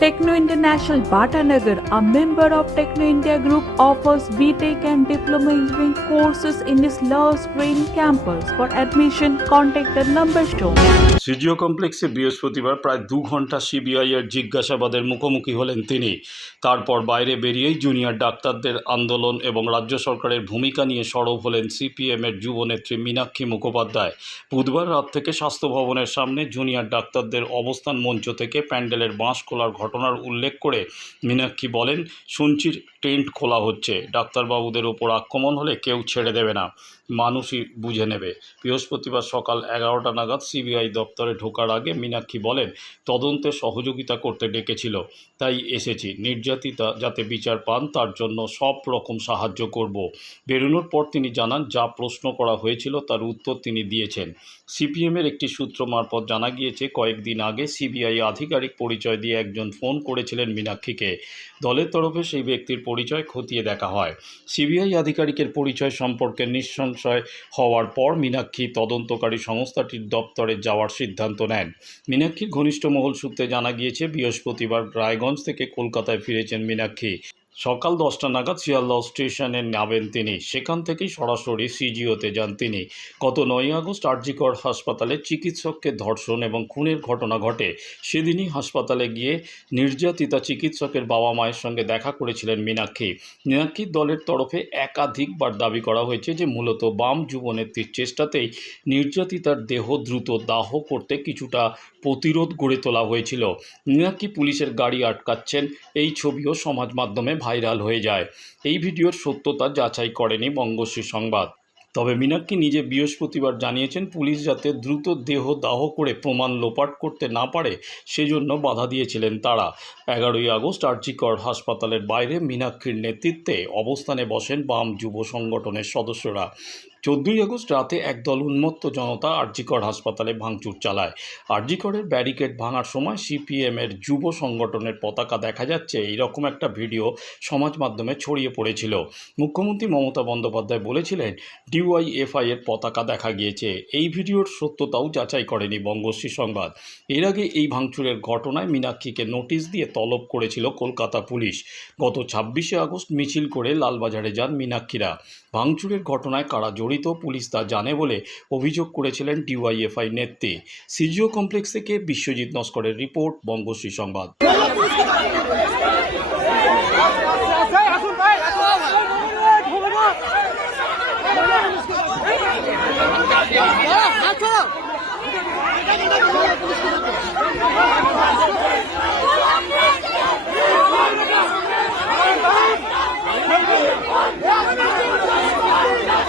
Techno International Bhatanagar, a member of Techno India Group, offers BTEC and Diploma Engineering courses in its Love Green campus. For admission, contact the number shown. C G O কমপ্লেক্সে বৃহস্পতিবার প্রায় দু ঘণ্টা CBI এর জিজ্ঞাসাবাদের মুখোমুখি হলেন তিনি তারপর বাইরে বেরিয়েই জুনিয়র ডাক্তারদের আন্দোলন এবং রাজ্য সরকারের ভূমিকা নিয়ে সরব হলেন সিপিএম এর যুবনেত্রী মীনাক্ষী মুখোপাধ্যায় বুধবার রাত থেকে স্বাস্থ্য ভবনের সামনে জুনিয়র ডাক্তারদের অবস্থান মঞ্চ থেকে প্যান্ডেলের বাঁশ খোলার ঘটনার উল্লেখ করে মীনাক্ষী বলেন শুনছি টেন্ট খোলা হচ্ছে। ডাক্তারবাবুদের ওপর আক্রমণ হলে কেউ ছেড়ে দেবে না। মানুষই বুঝে নেবে। বৃহস্পতিবার সকাল এগারোটা নাগাদ সিবিআই দপ্তরে ঢোকার আগে মীনাক্ষী বলেন, তদন্তে সহযোগিতা করতে ডেকেছিল, তাই এসেছি। নির্যাতিতা যাতে বিচার পান, তার জন্য সব রকম সাহায্য করব। বেরোনোর পর তিনি জানান, যা প্রশ্ন করা হয়েছিল, তার উত্তর তিনি দিয়েছেন। সিপিএমের একটি সূত্র মারফত জানা গিয়েছে, কয়েকদিন আগে সিবিআই আধিকারিক পরিচয় দিয়ে একজন ফোন করেছিলেন মীনাক্ষীকে। দলের তরফে সেই ব্যক্তির পরিচয় খতিয়ে দেখা হয়। সিবিআই আধিকারিকের পরিচয় সম্পর্কে নিঃসংশয় হওয়ার পর মীনাক্ষী তদন্তকারী সংস্থাটির দপ্তরে যাওয়ার সিদ্ধান্ত নেন। মীনাক্ষীর ঘনিষ্ঠ মহল সূত্রে জানা গিয়েছে, বৃহস্পতিবার রায়গঞ্জ থেকে কলকাতায় ফিরেছেন মীনাক্ষী। সকাল দশটা নাগাদ শিয়ালদহ স্টেশনে নামেন তিনি। সেখান থেকেই সরাসরি সিজিওতে যান তিনি। গত নয় আগস্ট আরজিকর হাসপাতালে চিকিৎসককে ধর্ষণ এবং খুনের ঘটনা ঘটে। সেদিনই হাসপাতালে গিয়ে নির্যাতিতা চিকিৎসকের বাবা মায়ের সঙ্গে দেখা করেছিলেন মীনাক্ষী। মীনাক্ষীর দলের তরফে একাধিকবার দাবি করা হয়েছে যে, মূলত বাম যুবনেত্রীর চেষ্টাতেই নির্যাতিতার দেহ দ্রুত দাহ করতে কিছুটা প্রতিরোধ গড়ে তোলা হয়েছিল। মীনাক্ষী পুলিশের গাড়ি আটকাচ্ছেন। এই ছবিও সমাজ মাধ্যমে ভাইরাল হয়ে যায়। এই ভিডিওর সত্যতা যাচাই করেনি বঙ্গশ্রী সংবাদ। তবে মীনাক্ষী নিজে বৃহস্পতিবার জানিয়েছেন, পুলিশ যাতে দ্রুত দেহ দাহ করে প্রমাণ লোপাট করতে না পারে, সেজন্য বাধা দিয়েছিলেন তারা। এগারোই আগস্ট আর্জিকর হাসপাতালের বাইরে মীনাক্ষীর নেতৃত্বে অবস্থানে বসেন বাম যুব সংগঠনের সদস্যরা। চোদ্দই আগস্ট রাতে একদল উন্মত্ত জনতা আরজিকর হাসপাতালে ভাঙচুর চালায়। আরজিকরের ব্যারিকেড ভাঙার সময় সিপিএমের যুব সংগঠনের পতাকা দেখা যাচ্ছে। এইরকম একটা ভিডিও সমাজ মাধ্যমে ছড়িয়ে পড়েছিল। মুখ্যমন্ত্রী মমতা বন্দ্যোপাধ্যায় বলেছিলেন ডিওয়াইএফআই এর পতাকা দেখা গিয়েছে। এই ভিডিওর সত্যতাও যাচাই করেনি বঙ্গশ্রী সংবাদ। এর আগে এই ভাঙচুরের ঘটনায় মীনাক্ষীকে নোটিশ দিয়ে তলব করেছিল কলকাতা পুলিশ। গত ছাব্বিশে আগস্ট মিছিল করে লালবাজারে যান মীনাক্ষীরা। ভাঙচুরের ঘটনায় কারা জড়িত পুলিশ তা জানে বলে অভিযোগ করেছিলেন ডিওয়াইএফআই নেত্রী। সিজিও কমপ্লেক্স থেকে বিশ্বজিৎ নস্করের রিপোর্ট, বঙ্গশ্রী সংবাদ।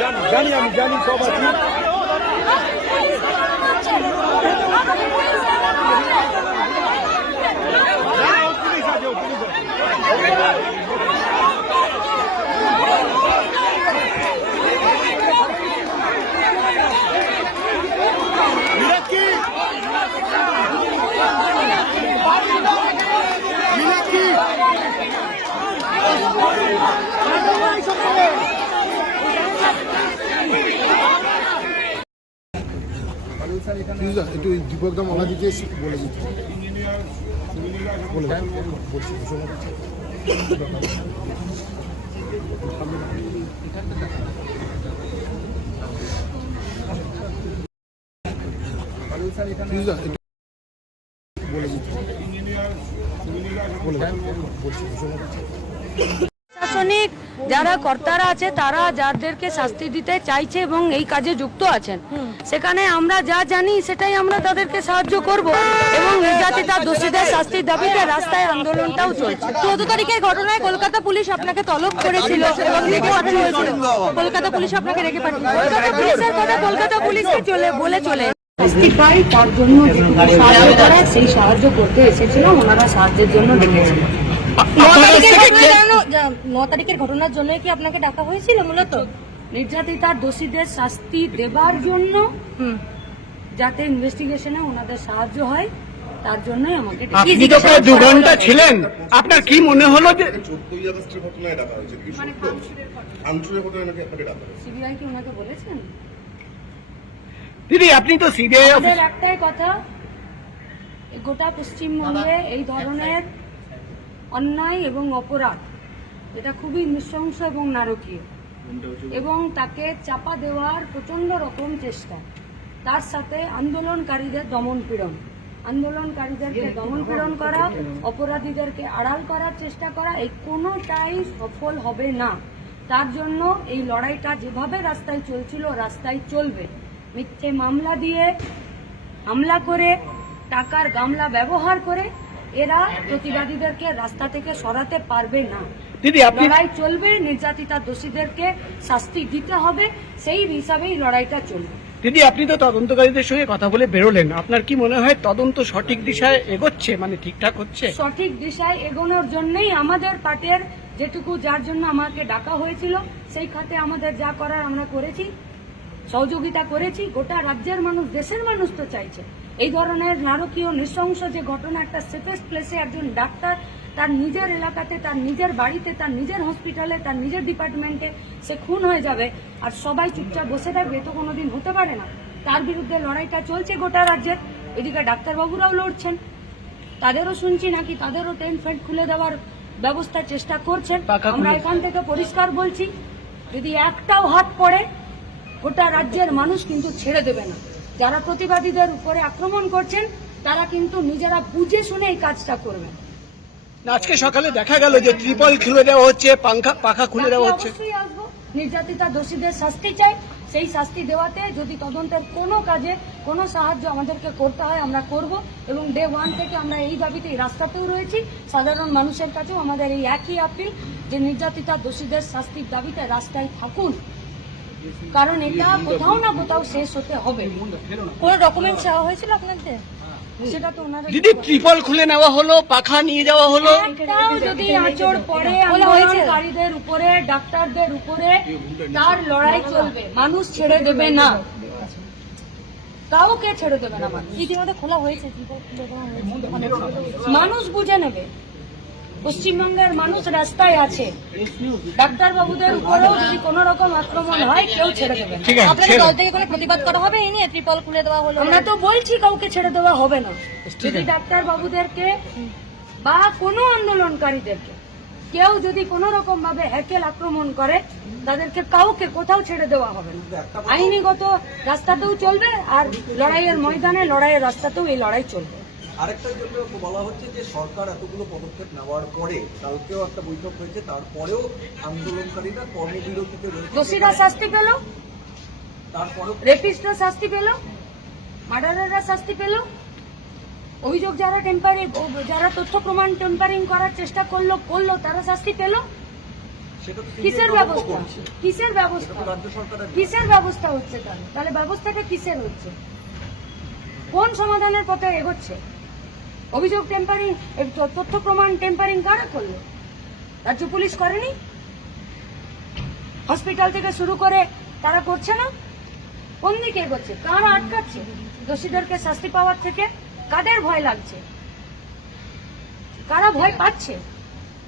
জানি জানি আমি জানি সব আছি না, ও পুলিশ আছে, ও পুলিশ আছে। একটু দীপকদা মালা দিতে বলে দিতে। বলে বলছি বলে দিতে। প্রশাসনিক যারা কর্তারা আছে তারা যাদেরকে শাস্তি দিতে চাইছে এবং এই কাজে যুক্ত আছেন। সেখানে আমরা যা জানি সেটাই আমরা তাদেরকে সাহায্য করব এবং নির্যাতিতা দোষীদের শাস্তির দাবিতে রাস্তায় আন্দোলনটাও চলছে। চৌদ্দ তারিখের ঘটনায় কলকাতা পুলিশ আপনাকে তলব করেছিল। এবং কলকাতা পুলিশ আপনাকে রেখে পাঠানো কলকাতা পুলিশের কথা কলকাতা পুলিশকে চলে বলে চলে। শাস্তি পাই তার জন্য সাহায্য করা সেই সাহায্য করতে এসেছিল ওনারা সাহায্যের জন্য ডেকেছিলেন ন তারিখের ঘটনার জন্য কি আপনাকে ডাকা হয়েছিল মূলত? নির্যাতিতার দোষীদের শাস্তি দেবার জন্য যাতে ইনভেস্টিগেশনে ওনাদের সাহায্য হয় তার জন্যই আমাকে ডেকেছে। আপনি তো প্রায় দু ঘণ্টা ছিলেন। আপনার কি মনে হলো যে চোদ্দই আগস্টের ঘটনায় ডাকা হয়েছে কি ঘটনায় নাকি আপনাকে ডাকা হয়েছে? সিবিআই কি ওনাকে বলেছেন? দিদি আপনি তো সিবিআই একটাই কথা গোটা পশ্চিমবঙ্গে এই ধরনের অন্যায় এবং অপরাধ। এটা খুবই নৃশংস এবং নারকীয়। এবং তাকে চাপা দেওয়ার প্রচণ্ড রকম চেষ্টা। তার সাথে আন্দোলনকারীদের দমন পীড়ন আন্দোলনকারীদেরকে দমন পীড়ন করা অপরাধীদেরকে আড়াল করার চেষ্টা করা এই কোনোটাই সফল হবে না। তার জন্য এই লড়াইটা যেভাবে রাস্তায় চলছিল রাস্তায় চলবে। মিথ্যে মামলা দিয়ে হামলা করে টাকার গামলা ব্যবহার করে এরা প্রতিবাদীদেরকে রাস্তা থেকে সরাতে পারবে না। দিদি আপনি লড়াই চলবে নির্যাতিতা দোষীদেরকে শাস্তি দিতে হবে সেই হিসাবেই লড়াইটা চলবে। দিদি আপনি তো তদন্তকারীদের সঙ্গে কথা বলে বেরোলেন। আপনার কি মনে হয় তদন্ত সঠিক দিশায় এগোচ্ছে মানে ঠিকঠাক হচ্ছে? সঠিক দিশায় এগোনোর জন্যই আমাদের পার্টের যেটুকু যার জন্য আমাকে ডাকা হয়েছিল সেই খাতে আমাদের যা করার আমরা করেছি সহযোগিতা করেছি। গোটা রাজ্যের মানুষ দেশের মানুষ তো চাইছে। এই ধরনের নারকীয় নৃশংস যে ঘটনা একটা সেফেস্ট প্লেসে একজন ডাক্তার তার নিজের এলাকাতে তার নিজের বাড়িতে তার নিজের হসপিটালে তার নিজের ডিপার্টমেন্টে সে খুন হয়ে যাবে আর সবাই চুপচাপ বসে থাকবে তো কোনোদিন হতে পারে না। তার বিরুদ্ধে লড়াইটা চলছে গোটা রাজ্যের এদিকে ডাক্তারবাবুরাও লড়ছেন। তাদেরও শুনছি নাকি তাদেরও টেন ফেন্ট খুলে দেওয়ার ব্যবস্থা চেষ্টা করছেন। আমরা এখান থেকে পরিষ্কার বলছি যদি একটাও হাত পড়ে গোটা রাজ্যের মানুষ কিন্তু ছেড়ে দেবে না। যারা প্রতিবাদীদের উপরে আক্রমণ করছেন তারা কিন্তু নিজেরা বুঝে শুনে এই কাজটা করবেন। আজকে সকালে দেখা গেল যে ত্রিপল খুলে দেওয়া হচ্ছে পাখা পাখা খুলে দেওয়া হচ্ছে। নির্যাতিতা দোষীদের শাস্তি চাই। সেই শাস্তি দেওয়াতে যদি তদন্তের কোনো কাজে কোনো সাহায্য আমাদেরকে করতে হয় আমরা করব এবং ডে ওয়ান থেকে আমরা এই দাবিতেই রাস্তাতেও রয়েছি। সাধারণ মানুষের কাছেও আমাদের এই একই আপিল যে নির্যাতিতা দোষীদের শাস্তির দাবিতে রাস্তায় থাকুন। কারণ এটা কোথাও না কোথাও শেষ হতে হবে। কোনো ডকুমেন্ট চাওয়া হয়েছিল আপনাদের? সেটা তো ওনারা দিদি ত্রিপল খুলে নেওয়া হলো পাখা নিয়ে যাওয়া হলো। একটাও যদি আঁচড় পড়ে আন্দোলনকারীদের উপরে ডাক্তারদের উপরে তার লড়াই চলবে। মানুষ ছেড়ে দেবে না। কাউকে ছেড়ে দেবে না মানুষ। ইতিমধ্যে খোলা হয়েছে। মানুষ বুঝে নেবে। পশ্চিমবঙ্গের মানুষ রাস্তায় আছে। ডাক্তার বাবুদের উপরেও যদি কোনো রকম আক্রমণ হয় কেউ ছেড়ে দেবে আছে ছেড়ে- থেকে কোনো প্রতিবাদ করা হবে? এই নিয়ে ত্রিপল খুলে দেওয়া হলো। আমরা তো বলছি কাউকে ছেড়ে দেওয়া হবে না। যদি ডাক্তার বাবুদেরকে বা কোনো আন্দোলনকারীদেরকে কেউ যদি কোনো রকম ভাবে হ্যাকেল আক্রমণ করে তাদেরকে কাউকে কোথাও ছেড়ে দেওয়া হবে না। আইনিগত রাস্তাতেও চলবে আর লড়াইয়ের ময়দানে লড়াইয়ের রাস্তাতেও এই লড়াই চলবে। আরেকটা জন্য বলা হচ্ছে যে সরকার এতগুলো পদক্ষেপ নেওয়ার পরে কালকেও একটা বৈঠক হয়েছে তারপরেও আন্দোলনকারীরা কর্মবিরতিতে রয়েছে। দোষীরা শাস্তি পেল? তারপরেও রেপিস্টরা শাস্তি পেল? মার্ডারাররা শাস্তি পেল? অভিযোগ যারা টেম্পারিং যারা তথ্য প্রমাণ টেম্পারিং করার চেষ্টা করল করল তারা শাস্তি পেল? কিসের ব্যবস্থা। কিসের ব্যবস্থা। কিসের ব্যবস্থা হচ্ছে তাহলে? তাহলে ব্যবস্থাটা কিসের হচ্ছে? কোন সমাধানের পথে এগোচ্ছে? অভিযোগ টেম্পারিং তথ্য প্রমাণ টেম্পারিং কারা করল? রাজ্য পুলিশ করেনি? হসপিটাল থেকে শুরু করে তারা করছে না? কোন দিকে এগোচ্ছে কারা আটকাচ্ছে? দোষীদেরকে শাস্তি পাওয়ার থেকে কাদের ভয় লাগছে? কারা ভয় পাচ্ছে?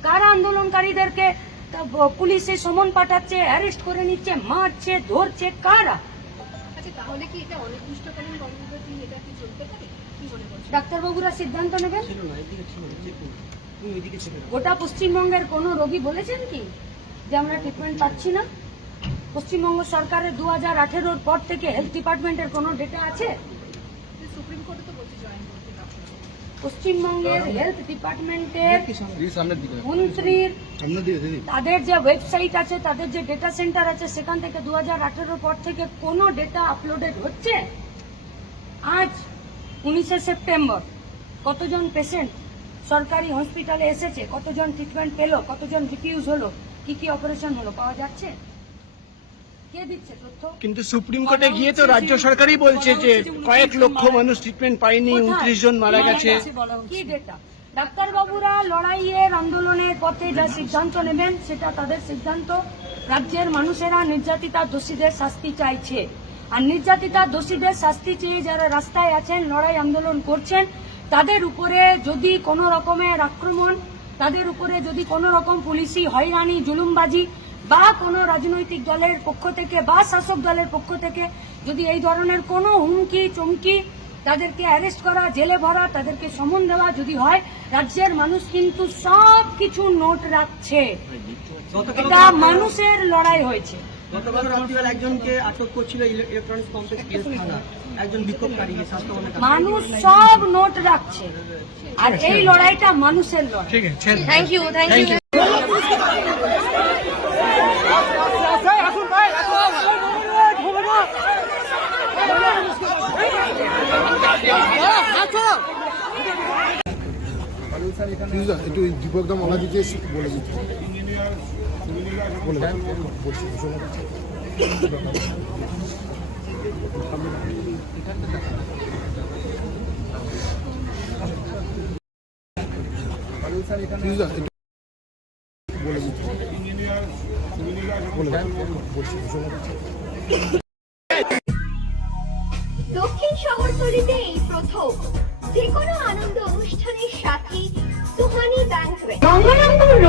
কারা আন্দোলনকারীদেরকে পুলিশে সমন পাঠাচ্ছে অ্যারেস্ট করে নিচ্ছে, মারছে, ধরছে? কারা? ডাক্তারবাবুরা সিদ্ধান্ত নেবেন? গোটা পশ্চিমবঙ্গের কোনো রোগী বলেছেন কি? যে আমরা ট্রিটমেন্ট পাচ্ছি না? পশ্চিমবঙ্গ সরকারের দু হাজার আঠেরোর পর থেকে হেলথ ডিপার্টমেন্টের কোনো ডেটা আছে? পশ্চিমবঙ্গের হেলথ ডিপার্টমেন্টের মন্ত্রীর তাদের যে ওয়েবসাইট আছে তাদের যে ডেটা সেন্টার আছে সেখান থেকে দু হাজার পর থেকে কোনো ডেটা আপলোডেড হচ্ছে? আজ উনিশে সেপ্টেম্বর কতজন পেশেন্ট সরকারি হসপিটালে এসেছে? কতজন ট্রিটমেন্ট পেল? কতজন রিফিউজ হলো? কি কি অপারেশন হলো? পাওয়া যাচ্ছে? কিন্তু সুপ্রিম কোর্টে গিয়ে তো রাজ্য সরকারই বলছে যে কয়েক লক্ষ মানুষ ট্রিটমেন্ট পায়নি উনত্রিশ জন মারা গেছে। কি ডেটা ডাক্তারবাবুরা লড়াইয়ের আন্দোলনের পথে যা সিদ্ধান্ত নেবেন সেটা তাদের সিদ্ধান্ত। রাজ্যের মানুষেরা নির্যাতিতা দোষীদের শাস্তি চাইছে। আর নির্যাতিতা দোষীদের শাস্তি চেয়ে যারা রাস্তায় আছেন লড়াই আন্দোলন করছেন তাদের উপরে যদি কোনো রকমের আক্রমণ তাদের উপরে যদি কোনো রকম পুলিশি হয়রানি জুলুমবাজি বা কোনো রাজনৈতিক দলের পক্ষ থেকে বা শাসক দলের পক্ষ থেকে যদি এই ধরনের কোনো হুমকি চমকি তাদেরকে অ্যারেস্ট করা জেলে ভরা তাদেরকে সমন দেওয়া যদি হয় রাজ্যের মানুষ কিন্তু সব কিছু নোট রাখছে। এটা মানুষের লড়াই হয়েছে। একজনকে আটক করছিল ইলেকট্রনিক্স কমপ্লেক্স পিএস থানা। একজন বিক্ষোভকারী মানুষ সব নোট রাখছে। আর এই লড়াইটা মানুষের লড়াই। Thank you thank you please, একটু ওই দীপকদা মালা দিতে এসে বলে দিতে। বলে বলছি। প্লিজ বলে দিতে। বলে বলছি